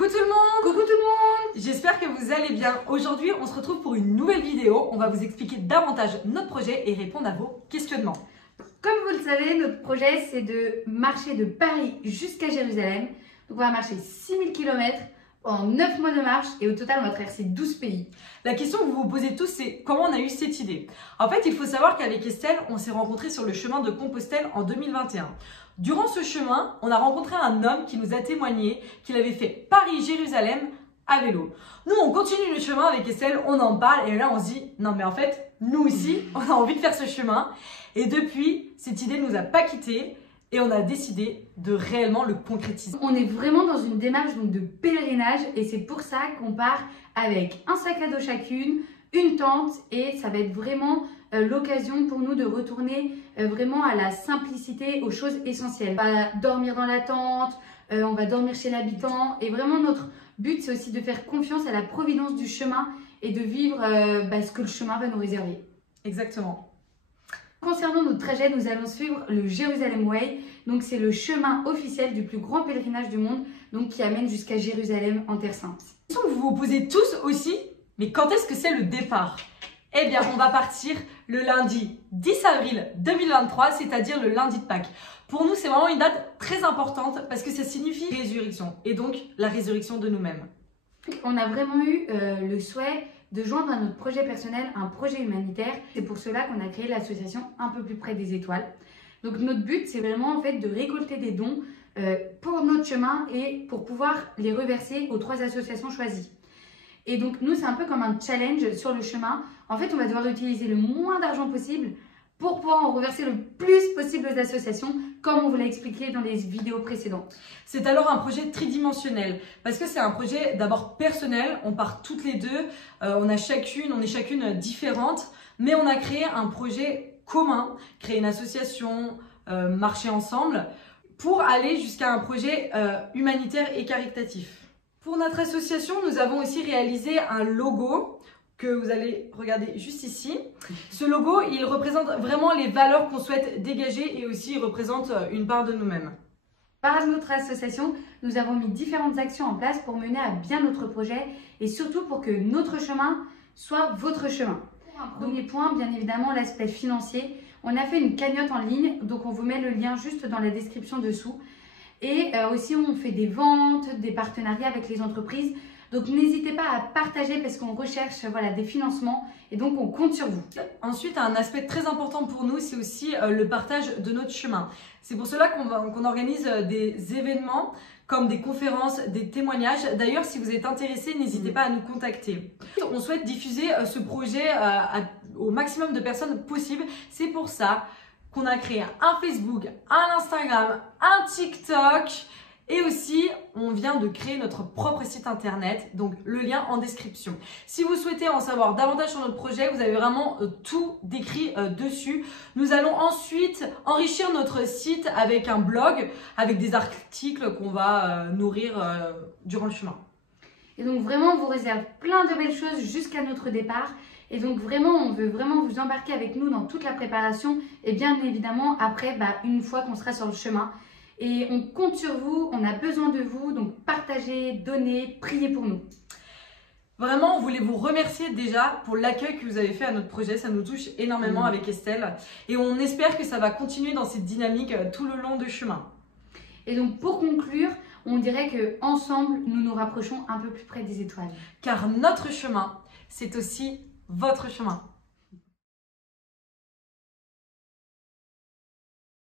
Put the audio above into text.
Coucou tout le monde! Coucou tout le monde! J'espère que vous allez bien. Aujourd'hui, on se retrouve pour une nouvelle vidéo. On va vous expliquer davantage notre projet et répondre à vos questionnements. Comme vous le savez, notre projet, c'est de marcher de Paris jusqu'à Jérusalem. Donc, on va marcher 6000 km en 9 mois de marche et au total, on va traverser 12 pays. La question que vous vous posez tous, c'est comment on a eu cette idée? En fait, il faut savoir qu'avec Estelle, on s'est rencontrés sur le chemin de Compostelle en 2021. Durant ce chemin, on a rencontré un homme qui nous a témoigné qu'il avait fait Paris-Jérusalem à vélo. Nous, on continue le chemin avec Estelle, on en parle et là, on se dit non mais en fait, nous aussi, on a envie de faire ce chemin. Et depuis, cette idée ne nous a pas quittés et on a décidé de réellement le concrétiser. On est vraiment dans une démarche donc, de pèlerinage et c'est pour ça qu'on part avec un sac à dos chacune, une tente et ça va être vraiment l'occasion pour nous de retourner vraiment à la simplicité, aux choses essentielles. On va dormir dans la tente, on va dormir chez l'habitant et vraiment notre but c'est aussi de faire confiance à la providence du chemin et de vivre ce que le chemin va nous réserver. Exactement. Concernant notre trajet, nous allons suivre le Jerusalem Way. Donc c'est le chemin officiel du plus grand pèlerinage du monde, donc qui amène jusqu'à Jérusalem en Terre Sainte. La question que vous vous posez tous aussi, mais quand est-ce que c'est le départ? Eh bien, on va partir le lundi 10 avril 2023, c'est-à-dire le lundi de Pâques. Pour nous, c'est vraiment une date très importante parce que ça signifie résurrection et donc la résurrection de nous-mêmes. On a vraiment eu le souhait de joindre à notre projet personnel un projet humanitaire. C'est pour cela qu'on a créé l'association Un peu plus près des étoiles. Donc notre but, c'est vraiment en fait de récolter des dons pour notre chemin et pour pouvoir les reverser aux 3 associations choisies. Et donc nous, c'est un peu comme un challenge sur le chemin. En fait, on va devoir utiliser le moins d'argent possible pour pouvoir en reverser le plus possible aux associations, comme on vous l'a expliqué dans les vidéos précédentes. C'est alors un projet tridimensionnel, parce que c'est un projet d'abord personnel, on part toutes les deux, on est chacune différente, mais on a créé un projet commun, créer une association, marcher ensemble, pour aller jusqu'à un projet humanitaire et caritatif. Pour notre association, nous avons aussi réalisé un logo, que vous allez regarder juste ici. Ce logo, il représente vraiment les valeurs qu'on souhaite dégager et aussi il représente une part de nous-mêmes. Par notre association, nous avons mis différentes actions en place pour mener à bien notre projet et surtout pour que notre chemin soit votre chemin. Pour un premier point, bien évidemment, l'aspect financier. On a fait une cagnotte en ligne, donc on vous met le lien juste dans la description dessous. Et aussi, on fait des ventes, des partenariats avec les entreprises. Donc n'hésitez pas à partager parce qu'on recherche des financements et donc on compte sur vous. Ensuite, un aspect très important pour nous, c'est aussi le partage de notre chemin. C'est pour cela qu'on organise des événements comme des conférences, des témoignages. D'ailleurs, si vous êtes intéressé, n'hésitez pas à nous contacter. On souhaite diffuser ce projet au maximum de personnes possible. C'est pour ça qu'on a créé un Facebook, un Instagram, un TikTok. Et aussi, on vient de créer notre propre site internet, donc le lien en description. Si vous souhaitez en savoir davantage sur notre projet, vous avez vraiment tout décrit dessus. Nous allons ensuite enrichir notre site avec un blog, avec des articles qu'on va nourrir durant le chemin. Et donc vraiment, on vous réserve plein de belles choses jusqu'à notre départ. Et donc vraiment, on veut vraiment vous embarquer avec nous dans toute la préparation et bien évidemment après, une fois qu'on sera sur le chemin. Et on compte sur vous, on a besoin de vous, donc partagez, donnez, priez pour nous. Vraiment, on voulait vous remercier déjà pour l'accueil que vous avez fait à notre projet. Ça nous touche énormément avec Estelle. Et on espère que ça va continuer dans cette dynamique tout le long du chemin. Et donc pour conclure, on dirait qu'ensemble, nous nous rapprochons un peu plus près des étoiles. Car notre chemin, c'est aussi votre chemin.